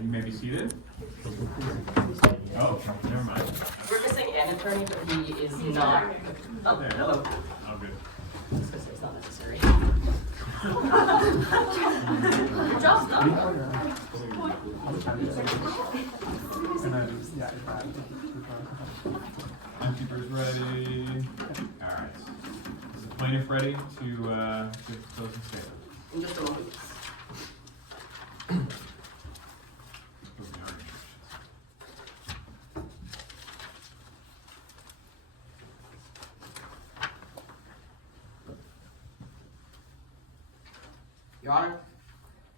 You may be seated. Oh, never mind. We're missing an attorney, but he is not. Oh, There. hello. Oh, good. It's not necessary. Good job, though. Timekeeper's ready. All right. Is the plaintiff ready to give closing statement? In just a moment. Your Honor,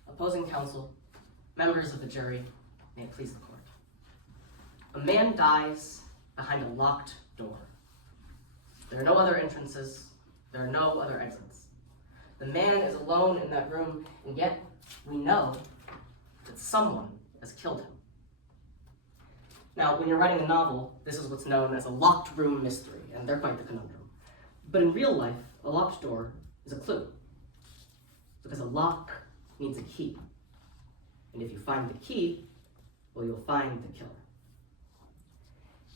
opposing counsel, members of the jury, may it please the court. A man dies behind a locked door. There are no other entrances. There are no other exits. The man is alone in that room, and yet we know that someone has killed him. Now, when you're writing a novel, this is what's known as a locked room mystery, and they're quite the conundrum. But in real life, a locked door is a clue. Because a lock needs a key. And if you find the key, well, you'll find the killer.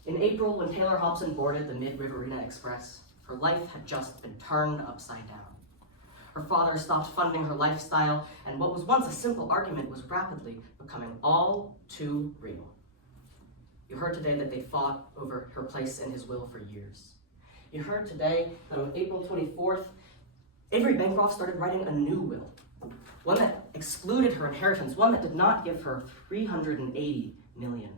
In April, when Taylor Hobson boarded the Mid-Riverina Express, her life had just been turned upside down. Her father stopped funding her lifestyle, and what was once a simple argument was rapidly becoming all too real. You heard today that they fought over her place in his will for years. You heard today that on April 24th, Avery Bancroft started writing a new will, one that excluded her inheritance, one that did not give her $380 million.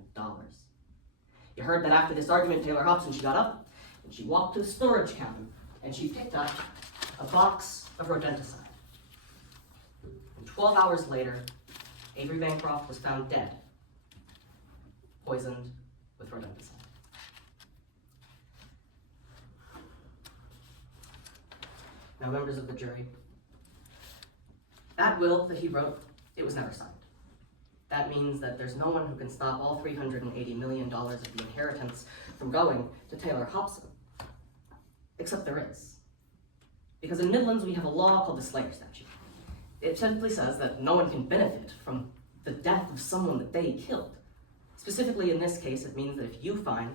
You heard that after this argument, Taylor Hobson, she got up and she walked to the storage cabin and she picked up a box of rodenticide. And 12 hours later, Avery Bancroft was found dead, poisoned with rodenticide. Now, members of the jury, that will that he wrote, it was never signed. That means that there's no one who can stop all $380 million of the inheritance from going to Taylor Hobson. Except there is. Because in Midlands, we have a law called the Slayer Statute. It simply says that no one can benefit from the death of someone that they killed. Specifically, in this case, it means that if you find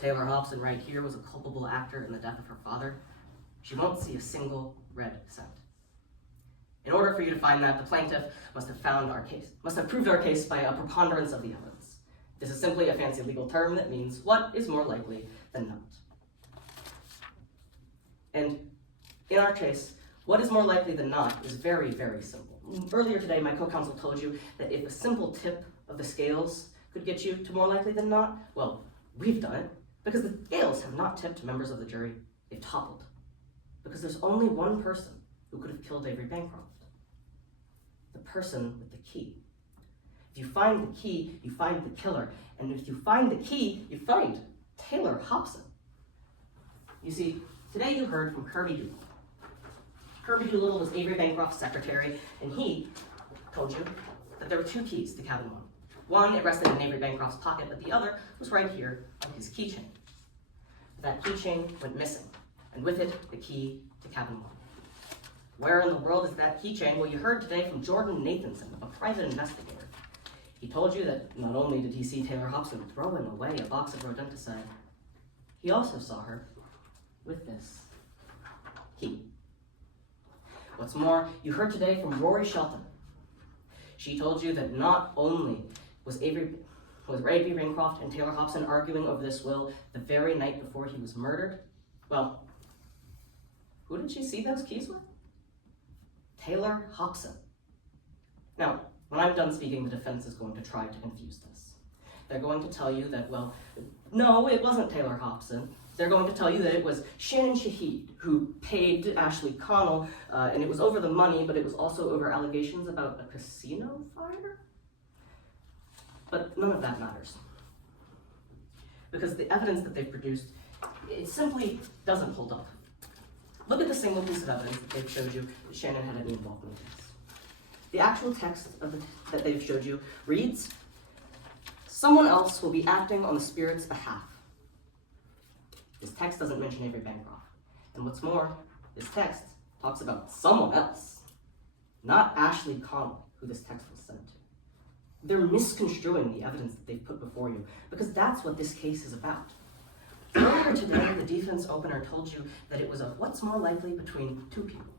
Taylor Hobson right here was a culpable actor in the death of her father, she won't see a single red cent. In order for you to find that, the plaintiff must have proved our case by a preponderance of the evidence. This is simply a fancy legal term that means what is more likely than not. And in our case, what is more likely than not is very, very simple. Earlier today, my co-counsel told you that if a simple tip of the scales could get you to more likely than not, well, we've done it, because the scales have not tipped members of the jury, they've toppled. Because there's only one person who could have killed Avery Bancroft. The person with the key. If you find the key, you find the killer. And if you find the key, you find Taylor Hobson. You see, today you heard from Kirby Doolittle. Kirby Doolittle was Avery Bancroft's secretary, and he told you that there were two keys to cabin one. One, it rested in Avery Bancroft's pocket, but the other was right here on his keychain. That keychain went missing, and with it, the key to cabin one. Where in the world is that keychain? Well, you heard today from Jordan Nathanson, a private investigator. He told you that not only did he see Taylor Hobson throwing away a box of rodenticide, he also saw her with this key. What's more, you heard today from Rory Shelton. She told you that not only was Avery Bancroft and Taylor Hobson arguing over this will the very night before he was murdered, well, who did she see those keys with? Taylor Hobson. Now, when I'm done speaking, the defense is going to try to confuse this. They're going to tell you that, well, no, it wasn't Taylor Hobson. They're going to tell you that it was Shannon Shahid who paid Ashley Connell, and it was over the money, but it was also over allegations about a casino fire. But none of that matters. Because the evidence that they've produced, it simply doesn't hold up. Look at the single piece of evidence that they've showed you that Shannon had any involvement in this. The actual text that they've showed you reads, "Someone else will be acting on the spirit's behalf." This text doesn't mention Avery Bancroft. And what's more, this text talks about someone else, not Ashley Connell, who this text was sent to. They're misconstruing the evidence that they've put before you, because that's what this case is about. Earlier today, the defense opener told you that it was a what's more likely between two people.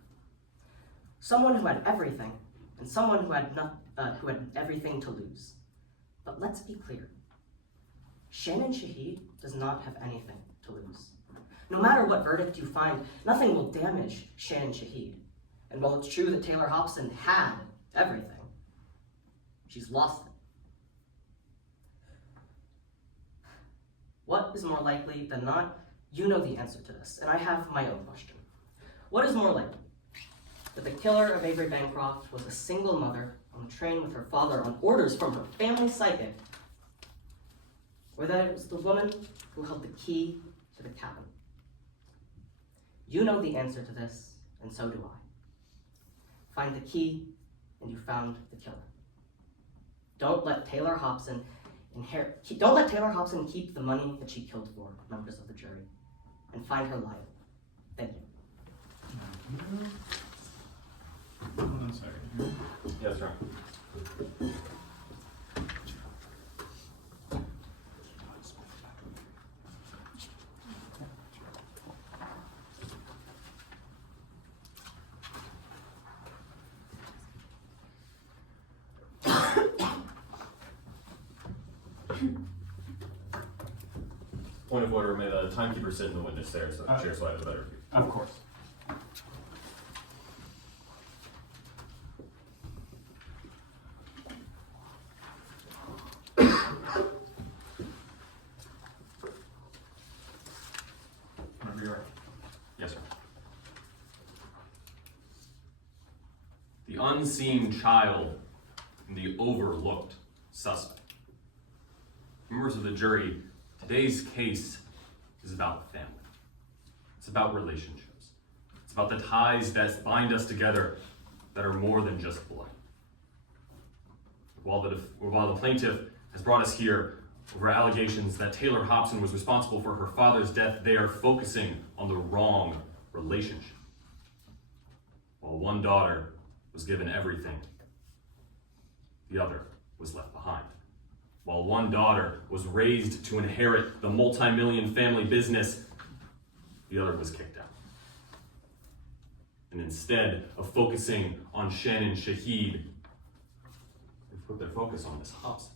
Someone who had everything, and someone who had everything to lose. But let's be clear. Shannon Shahid does not have anything to lose. No matter what verdict you find, nothing will damage Shannon Shahid. And while it's true that Taylor Hobson had everything, she's lost it. What is more likely than not? You know the answer to this, and I have my own question. What is more likely? That the killer of Avery Bancroft was a single mother on the train with her father on orders from her family psychic, or that it was the woman who held the key to the cabin? You know the answer to this, and so do I. Find the key, and you found the killer. Don't let Taylor Hobson keep the money that she killed for, members of the jury, and find her liable. Thank you. Hold on a second here. Yes, sir. Point of order, may the timekeeper sit in the witness chair so I have a better view. Of course. Whenever you're ready. Yes, sir. The unseen child and the overlooked suspect. Members of the jury, today's case is about family. It's about relationships. It's about the ties that bind us together that are more than just blood. While the plaintiff has brought us here over allegations that Taylor Hobson was responsible for her father's death, they are focusing on the wrong relationship. While one daughter was given everything, the other was left behind. While one daughter was raised to inherit the multi-million family business, the other was kicked out. And instead of focusing on Shannon Shahid, they put their focus on Miss Hobson.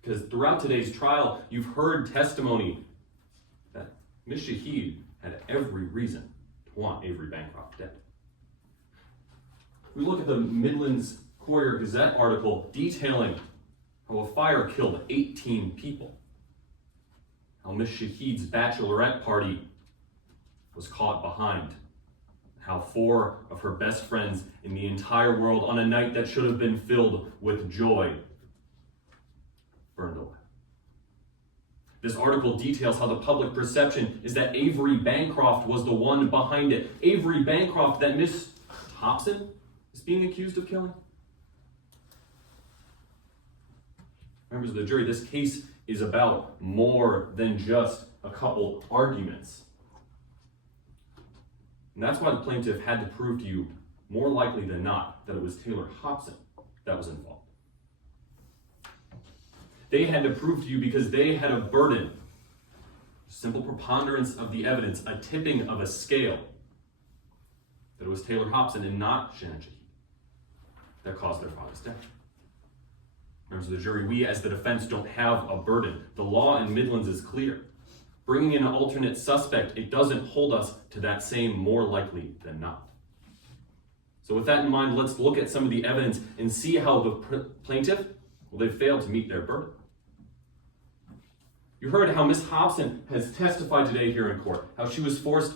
Because throughout today's trial, you've heard testimony that Miss Shahid had every reason to want Avery Bancroft dead. We look at the Midlands Courier-Gazette article detailing how a fire killed 18 people, how Miss Shahid's bachelorette party was caught behind, how 4 of her best friends in the entire world on a night that should have been filled with joy burned away. This article details how the public perception is that Avery Bancroft was the one behind it. Avery Bancroft that Miss Hobson is being accused of killing. Members of the jury, this case is about more than just a couple arguments. And that's why the plaintiff had to prove to you, more likely than not, that it was Taylor Hobson that was involved. They had to prove to you because they had a burden, simple preponderance of the evidence, a tipping of a scale, that it was Taylor Hobson and not Shannon Shahid that caused their father's death. Members of the jury, we as the defense don't have a burden. The law in Midlands is clear. Bringing in an alternate suspect, it doesn't hold us to that same more likely than not. So with that in mind, let's look at some of the evidence and see how the plaintiff, they failed to meet their burden. You heard how Miss Hobson has testified today here in court, how she was forced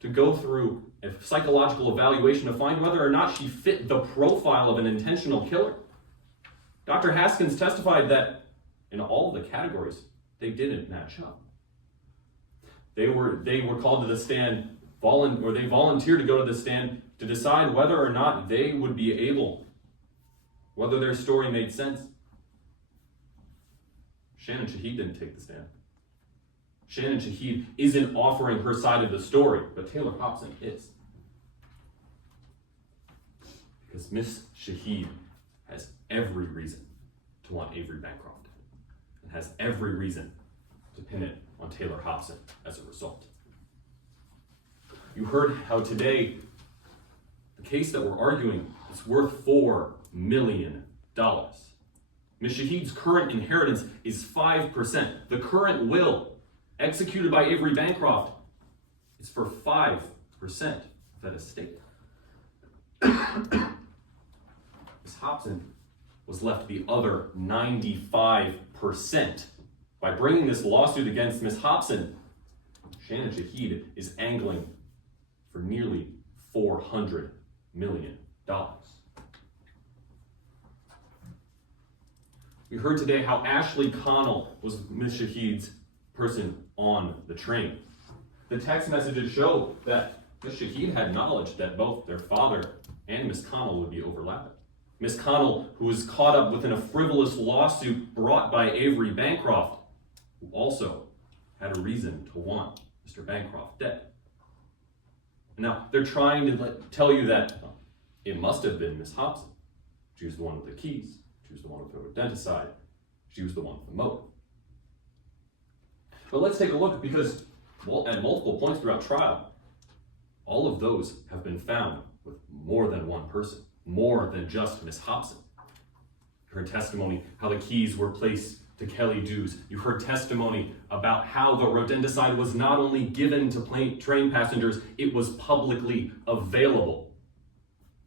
to go through a psychological evaluation to find whether or not she fit the profile of an intentional killer. Dr. Haskins testified that in all of the categories, they didn't match up. They were called to the stand, they volunteered to go to the stand to decide whether or not they would be able, whether their story made sense. Shannon Shahid didn't take the stand. Shannon Shahid isn't offering her side of the story, but Taylor Hobson is. Because Miss Shahid has every reason to want Avery Bancroft and has every reason to pin it on Taylor Hobson as a result. You heard how today the case that we're arguing is worth $4 million. Ms. Shahid's current inheritance is 5%. The current will executed by Avery Bancroft is for 5% of that estate. Ms. Hobson was left the other 95%. By bringing this lawsuit against Ms. Hobson, Shannon Shahid is angling for nearly $400 million. We heard today how Ashley Connell was Ms. Shahid's person on the train. The text messages show that Ms. Shahid had knowledge that both their father and Ms. Connell would be overlapping. Ms. Connell, who was caught up within a frivolous lawsuit brought by Avery Bancroft, who also had a reason to want Mr. Bancroft dead. Now, they're trying to tell you that it must have been Ms. Hobson. She was the one with the keys. She was the one with the rodenticide. She was the one with the motive. But let's take a look, because at multiple points throughout trial, all of those have been found with more than one person, more than just Ms. Hobson. You heard testimony how the keys were placed to Kelly Dews. You heard testimony about how the rodenticide was not only given to train passengers, it was publicly available.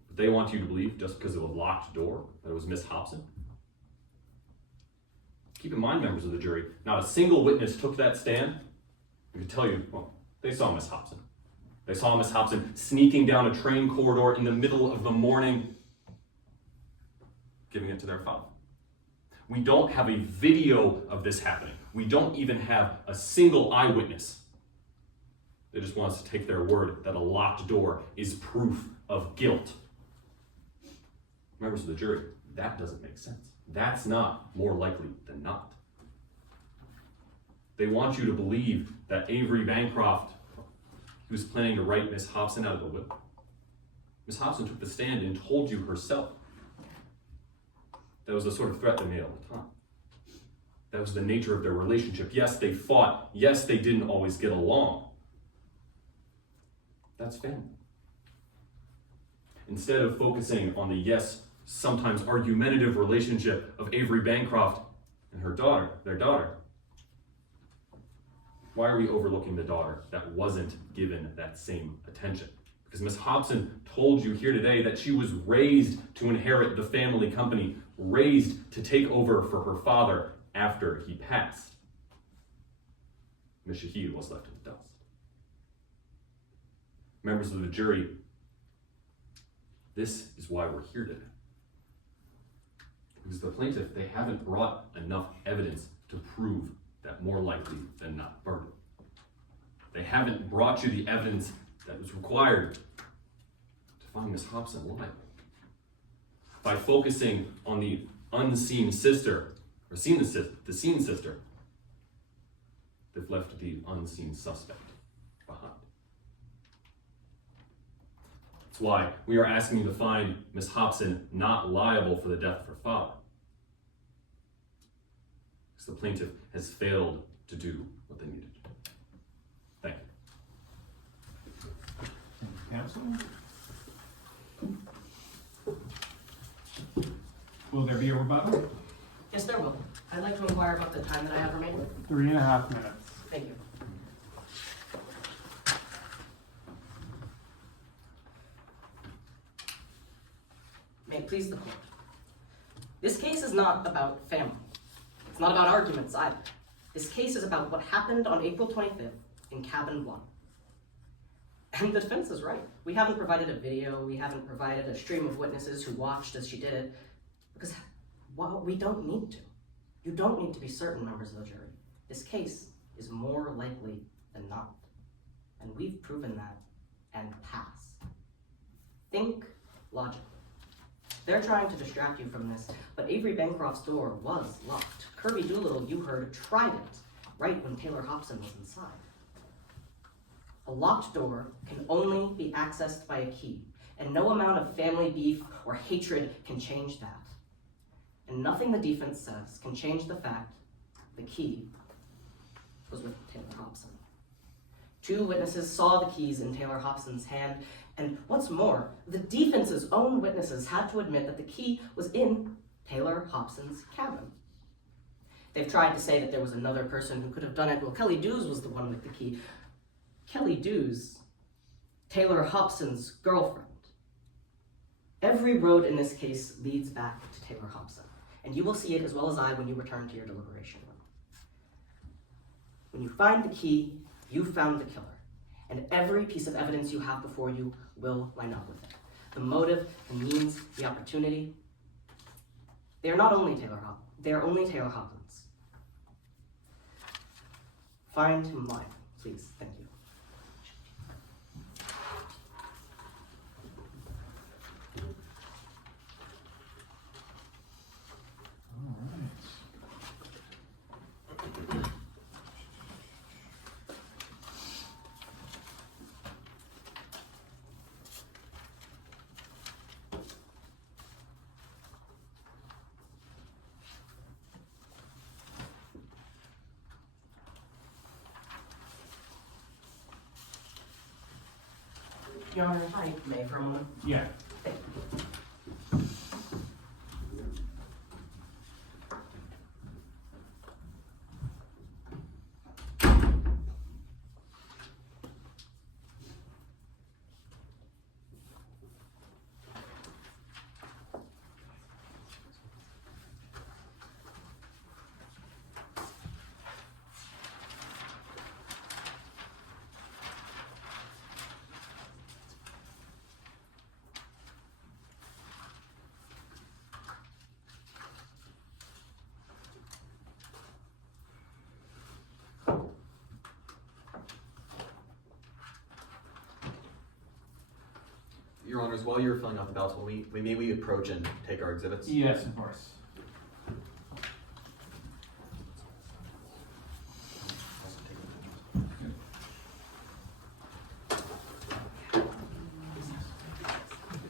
But they want you to believe, just because of a locked door, that it was Ms. Hobson. Keep in mind, members of the jury, not a single witness took that stand. I can tell you, well, they saw Ms. Hobson. They saw Ms. Hobson sneaking down a train corridor in the middle of the morning, giving it to their father. We don't have a video of this happening. We don't even have a single eyewitness. They just want us to take their word that a locked door is proof of guilt. Members of the jury, that doesn't make sense. That's not more likely than not. They want you to believe that Avery Bancroft, he was planning to write Miss Hobson out of the will. Miss Hobson took the stand and told you herself that was the sort of threat they made all the time. That was the nature of their relationship. Yes, they fought. Yes, they didn't always get along. That's family. Instead of focusing on the, yes, sometimes argumentative relationship of Avery Bancroft and their daughter, why are we overlooking the daughter that wasn't given that same attention? Because Miss Hobson told you here today that she was raised to inherit the family company, raised to take over for her father after he passed. Miss Shahid was left in the dust. Members of the jury, this is why we're here today. Because the plaintiff, they haven't brought enough evidence to prove that more likely than not murder. They haven't brought you the evidence that was required to find Miss Hobson liable. By focusing on the unseen sister, or the seen sister, they've left the unseen suspect behind. That's why we are asking you to find Miss Hobson not liable for the death of her father. Because the plaintiff has failed to do what they needed to do. Thank you. Counsel? Will there be a rebuttal? Yes, there will. I'd like to inquire about the time that I have remaining. 3.5 minutes. Thank you. May it please the court. This case is not about family. It's not about arguments either. This case is about what happened on April 25th in cabin 1. And the defense is right. We haven't provided a video. We haven't provided a stream of witnesses who watched as she did it. Because, well, we don't need to. You don't need to be certain, members of the jury. This case is more likely than not. And we've proven that and pass. Think logically. They're trying to distract you from this, but Avery Bancroft's door was locked. Kirby Doolittle, you heard, tried it right when Taylor Hobson was inside. A locked door can only be accessed by a key, and no amount of family beef or hatred can change that. And nothing the defense says can change the fact the key was with Taylor Hobson. 2 witnesses saw the keys in Taylor Hobson's hand, and what's more, the defense's own witnesses had to admit that the key was in Taylor Hobson's cabin. They've tried to say that there was another person who could have done it. Well, Kelly Dews was the one with the key. Kelly Dews, Taylor Hobson's girlfriend. Every road in this case leads back to Taylor Hobson, and you will see it as well as I when you return to your deliberation room. When you find the key, you found the killer, and every piece of evidence you have before you will line up with it. The motive, the means, the opportunity. They are not only Taylor Hobson, they are only Taylor Hobson's. Find him live, please. Thank you. Your Honor, if I may for a moment. Yeah. Thank you. Your Honors, while you're filling out the ballots, may we approach and take our exhibits? Yes, of course.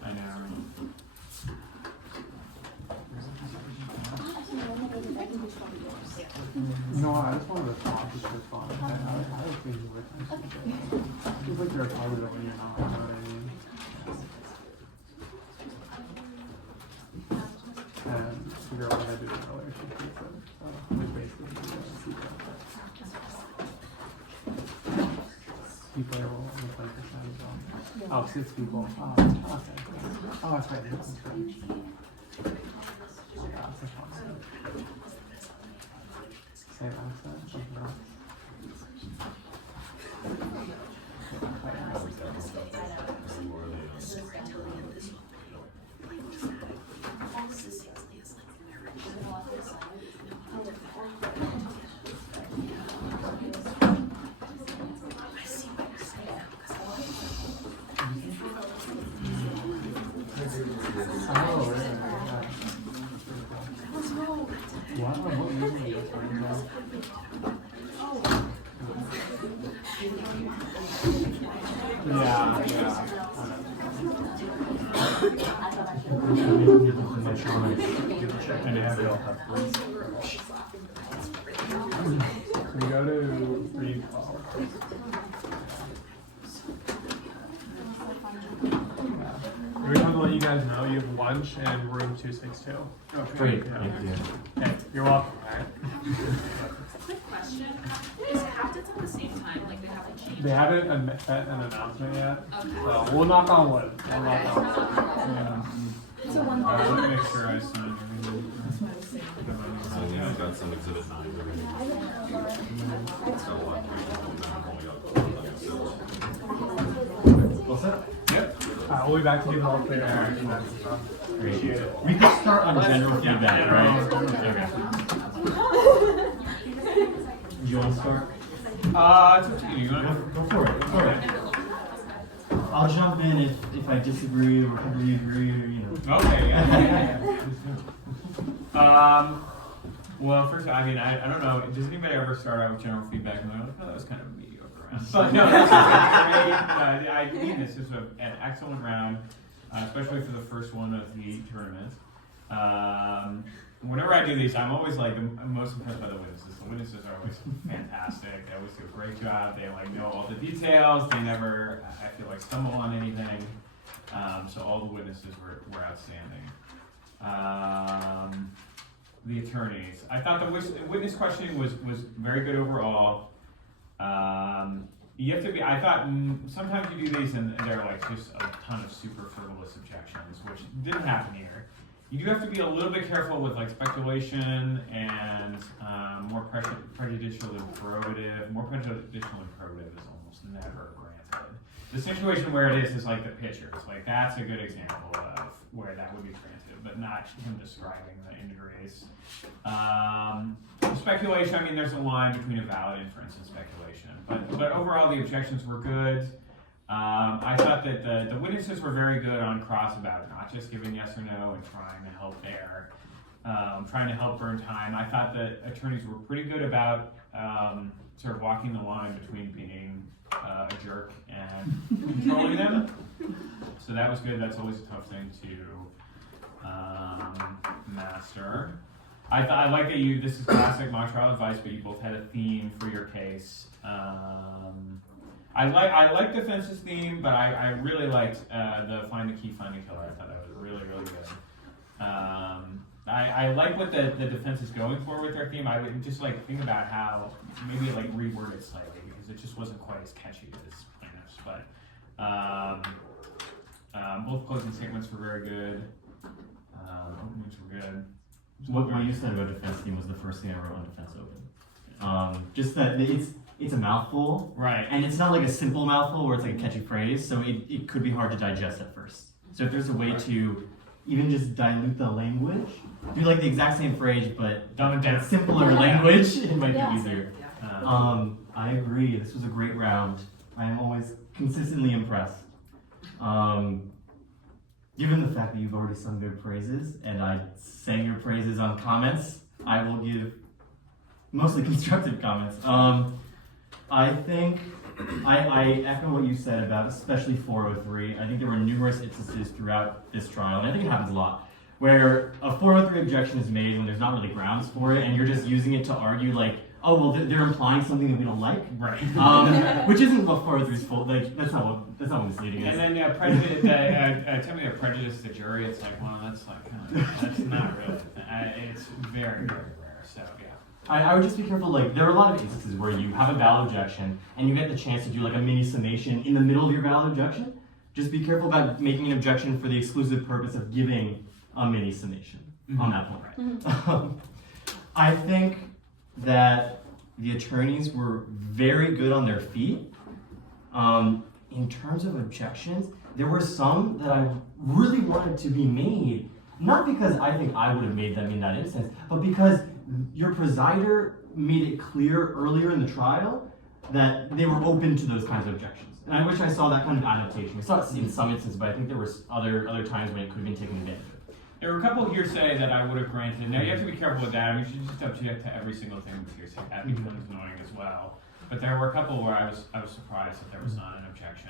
I know. You know what, I just wanted to talk just for fun. I would think you would. I feel like they're probably the way you're not, you know what I mean? And figure out what I did earlier, she keeps it. Like basically, secret. People on the 20% as well. Oh, 6 people. Oh, okay. Oh, that's right. That's right. Yeah, that's a fun one. Same accent, something else. Wow, what movie is yeah. And they all have we go to BRIC. We just want to let you guys know you have lunch in room 262. Great, Yeah. thank you. Hey, you're welcome. All right. Quick question, is Captain's at the same time, like they haven't changed? They haven't set an announcement yet, Okay. so we'll knock on wood. We'll knock Okay. on wood. Yeah. So one Let me make sure I see everything. So yeah, I've got some exhibit 9. What's that? Yep. We'll be back to do the whole clear air and that stuff. Appreciate it. We could start on general feedback, right? Okay. Do you want to start? It's up to you. You want Go for it. Go for it. I'll jump in if I disagree or if you agree or you know. Okay. Yeah. Well, first, I mean, I don't know. Does anybody ever start out with general feedback and they're like, oh, that was kind of mediocre round? But no, this is great. I mean, this is an excellent round, especially for the first one of the tournament. whenever I do these, I'm always like I'm most impressed by the witnesses. The witnesses are always fantastic. They always do a great job. They like know all the details. They never, I feel like, stumble on anything. So all the witnesses were outstanding. The attorneys, I thought the witness questioning was very good overall. You have to be, I thought sometimes you do these and there are like just a ton of super frivolous objections, which didn't happen here. You do have to be a little bit careful with like speculation and more prejudicial and probative. More prejudicial and probative is almost never granted. The situation where it is like the pictures. Like that's a good example of where that would be granted, but not him describing the injuries. Speculation, I mean, there's a line between a valid inference and speculation, but overall the objections were good. I thought that the witnesses were very good on cross about it, not just giving yes or no and trying to help there, trying to help burn time. I thought that attorneys were pretty good about sort of walking the line between being a jerk and controlling them. So that was good. That's always a tough thing to master. I like that this is classic mock trial advice, but you both had a theme for your case. I like defense's theme, but I really liked the find the key, find the killer. I thought that was really, really good. I like what the defense is going for with their theme. I would just like think about how maybe like reword it slightly because it just wasn't quite as catchy as plaintiffs. But both closing statements were very good. Openings were good. What you said about defense theme was the first thing I wrote on defense open. Just that it's a mouthful, right? And it's not like a simple mouthful where it's like a catchy phrase, so it could be hard to digest at first. So if there's a way to even just dilute the language, do like the exact same phrase but dumb it down, simpler language, it might be easier. Yeah. I agree. This was a great round. I am always consistently impressed. Given the fact that you've already sung good praises and I sang your praises on comments, I will give mostly constructive comments. I think I echo what you said about especially 403. I think there were numerous instances throughout this trial, and I think it happens a lot, where a 403 objection is made when there's not really grounds for it, and you're just using it to argue like, oh, well, they're implying something that we don't like, right? Which isn't what 403's fault. Like that's not what misleading is. And then prejudice. Tell me to prejudice the jury. It's like, well, that's like that's not really. It's very, very rare. So yeah. I would just be careful. Like there are a lot of instances where you have a valid objection and you get the chance to do like a mini summation in the middle of your valid objection. Just be careful about making an objection for the exclusive purpose of giving a mini summation on that point. Right. I think that the attorneys were very good on their feet. In terms of objections, there were some that I really wanted to be made, not because I think I would have made them in that instance, but because your presider made it clear earlier in the trial that they were open to those kinds of objections. And I wish I saw that kind of adaptation. We saw it in some instances, but I think there was other times when it could have been taken advantage of. There were a couple of hearsay that I would have granted. Now you have to be careful with that. You should just object to every single thing with hearsay. That becomes annoying as well. But there were a couple where I was surprised that there was not an objection.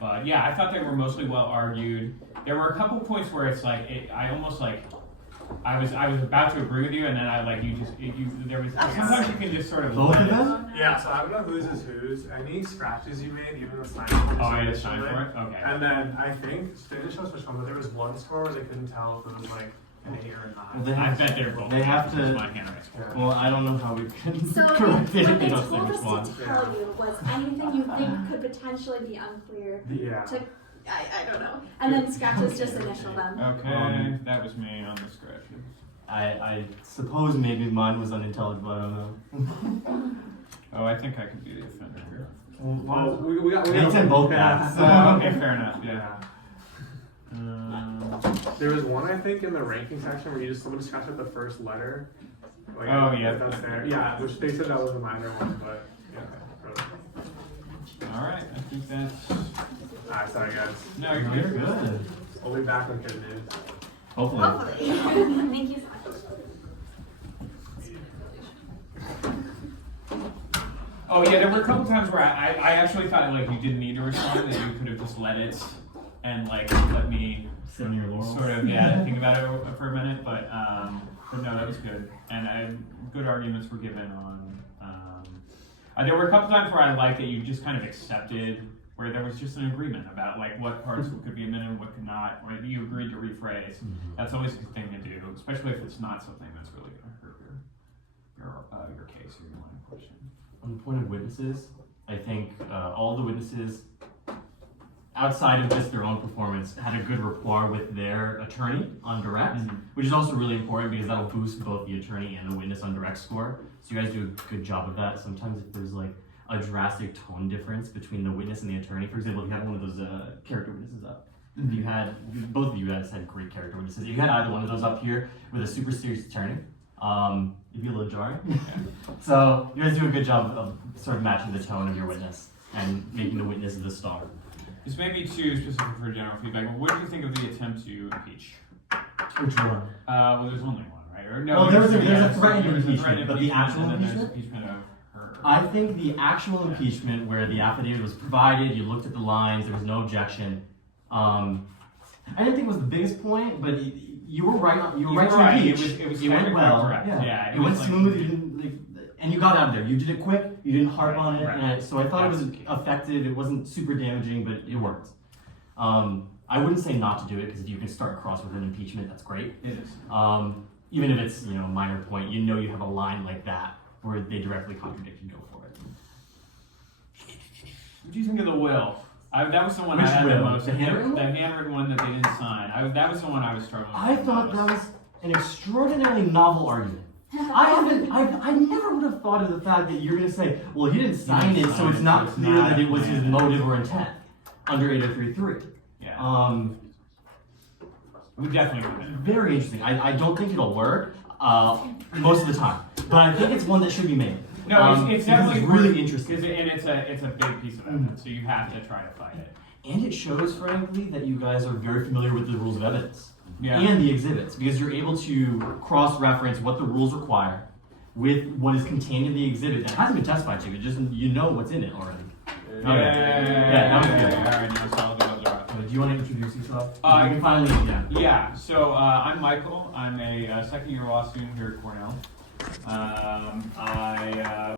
But yeah, I thought they were mostly well argued. There were a couple points where it's like I almost like I was about to agree with you, and then I like there was sometimes you can just sort of Both of them? Yeah, so I don't know whose is whose. Any scratches you made, even the sign. Oh, I had a sign for it? Okay. And then I think they didn't show us which one, but there was one score where they couldn't tell if it was like an 8 or a 9. I bet they're both. They have to. My handwriting score. Well, I don't know how we can So correct it if what they they don't say told which us one. to tell you was anything you think could potentially be unclear. Yeah. I don't know. And then scratches just initial them. Okay, that was me on the scratches. I suppose maybe mine was unintelligible, I don't know. Oh, I think I could be the offender here. Well, we got It's in both paths. Okay, fair enough. Yeah. There was one I think in the ranking section where someone scratched out the first letter. Like, Oh, yeah. That's there. Yeah, which they said that was a minor one, but yeah. All right, I think that's. Sorry guys. No, You're you're good. good. We'll be back with good news. Hopefully. Thank you so much. Oh yeah, there were a couple times where I actually thought like you didn't need to respond, that you could have just let it and like let me sit on your laurels. sort of, yeah, think about it for a minute, but no, that was good. And good arguments were given on, there were a couple times where I liked that you just kind of accepted, where there was just an agreement about like what parts could be amended and what could not, or you agreed to rephrase. That's always a good thing to do, especially if it's not something that's really going to hurt your case or your line of question. On the point of witnesses, I think all the witnesses, outside of just their own performance, had a good rapport with their attorney on direct, which is also really important because that'll boost both the attorney and the witness on direct score. So you guys do a good job of that. Sometimes if there's like a drastic tone difference between the witness and the attorney, for example, if you had one of those character witnesses up, if you had, both of you guys had great character witnesses. If you had either one of those up here with a super serious attorney, it'd be a little jarring. So you guys do a good job of sort of matching the tone of your witness and making the witness the star. This may be too specific for general feedback, but what did you think of the attempt to impeach? Which one? Well, there's only one, right? Or no? Well, there's a there threatened was a impeachment, but the actual and then there's impeachment? impeachment of her. I think the actual impeachment, where the affidavit was provided, you looked at the lines, there was no objection. I didn't think it was the biggest point, but you were right. You were right to impeach. It was went technically well. correct. Yeah, it it went was like- smooth. You didn't, and you got out of there. You did it quick. You didn't harp on it. Right. And so I thought it was That's the key. effective. It wasn't super damaging, but it worked. I wouldn't say not to do it because if you can start across with an impeachment, that's great. It is. Even if it's a minor point, you have a line like that where they directly contradict you. Go for it. What do you think of the will? That was the one Which I had will? the most. The handwritten The one? handwritten one that they didn't sign. That was the one I was struggling with. I thought that was an extraordinarily novel argument. I never would have thought of the fact that you're going to say, well, he didn't sign it, so it's not clear that it was his motive or intent under 8033. Yeah. We definitely would. Very interesting. I don't think it'll work most of the time, but I think it's one that should be made. No, it's because definitely it's really worth- interesting. And it's a big piece of evidence, so you have to try to fight it. And it shows, frankly, that you guys are very familiar with the rules of evidence Yeah. and the exhibits, because you're able to cross-reference what the rules require with what is contained in the exhibit that hasn't been testified to. It just what's in it already. Yeah, that was good. All right, no, solid those are. Do you want to introduce yourself? You can finally, Yeah, so I'm Michael. I'm a second-year law student here at Cornell. I